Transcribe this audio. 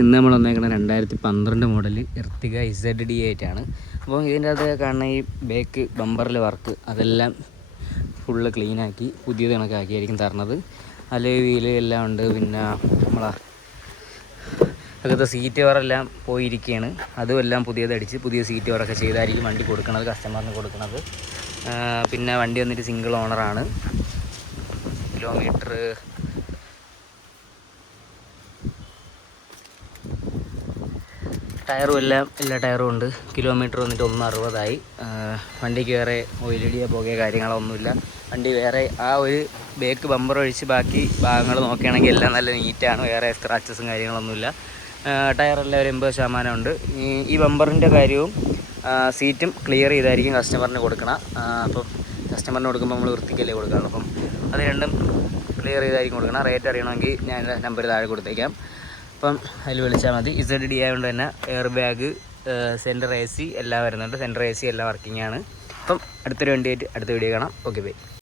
ഇന്ന് നമ്മൾ വന്നേക്കുന്നത് 2012 മോഡൽ എർട്ടിഗ ZD ആയിട്ടാണ്. അപ്പോൾ ഇതിൻ്റെ അകത്ത് കാണുന്ന ഈ ബേക്ക് ബമ്പറിലെ വർക്ക് അതെല്ലാം ഫുള്ള് ക്ലീനാക്കി പുതിയത് കണക്കാക്കിയായിരിക്കും തരണത്. അലോയ് വീല് എല്ലാം ഉണ്ട്. പിന്നെ നമ്മളെ അകത്തെ സീറ്റ് കവറെല്ലാം പോയിരിക്കുകയാണ്. അതും എല്ലാം പുതിയതടിച്ച് പുതിയ സീറ്റ് കവറൊക്കെ ചെയ്തായിരിക്കും വണ്ടി കൊടുക്കുന്നത്, കസ്റ്റമറിന് കൊടുക്കുന്നത്. പിന്നെ വണ്ടി വന്നിട്ട് സിംഗിൾ ഓണറാണ്. കിലോമീറ്റർ ടയറും എല്ലാ ടയറും ഉണ്ട്. കിലോമീറ്റർ വന്നിട്ട് 160 വണ്ടിക്ക് വേറെ ഓയിലടിയോ പുകയോ കാര്യങ്ങളൊന്നുമില്ല. വണ്ടി വേറെ ആ ഒരു ബേക്ക് ബമ്പർ ഒഴിച്ച് ബാക്കി ഭാഗങ്ങൾ നോക്കുകയാണെങ്കിൽ എല്ലാം നല്ല നീറ്റാണ്. വേറെ സ്ക്രാച്ചസും കാര്യങ്ങളൊന്നുമില്ല. ടയറെല്ലാം ഒരു 80% ഉണ്ട്. ഈ ബമ്പറിൻ്റെ കാര്യവും സീറ്റും ക്ലിയർ ചെയ്തായിരിക്കും കസ്റ്റമറിന് കൊടുക്കണം. അപ്പം കസ്റ്റമറിന് കൊടുക്കുമ്പോൾ നമ്മൾ വൃത്തിക്കല്ലേ കൊടുക്കുകയുള്ളൂ. അപ്പം അത് രണ്ടും ക്ലിയർ ചെയ്തായിരിക്കും കൊടുക്കണം. റേറ്റ് അറിയണമെങ്കിൽ ഞാൻ നമ്പർ താഴെ കൊടുത്തേക്കാം. അപ്പം അതിൽ വിളിച്ചാൽ മതി. ZD ആയതുകൊണ്ട് തന്നെ എയർ ബാഗ്, സെൻറ്റർ AC എല്ലാം വരുന്നുണ്ട്. സെൻറ്റർ AC എല്ലാം വർക്കിംഗ് ആണ്. അപ്പം അടുത്തൊരു വണ്ടിയായിട്ട് അടുത്ത വീഡിയോ കാണാം. Okay bye.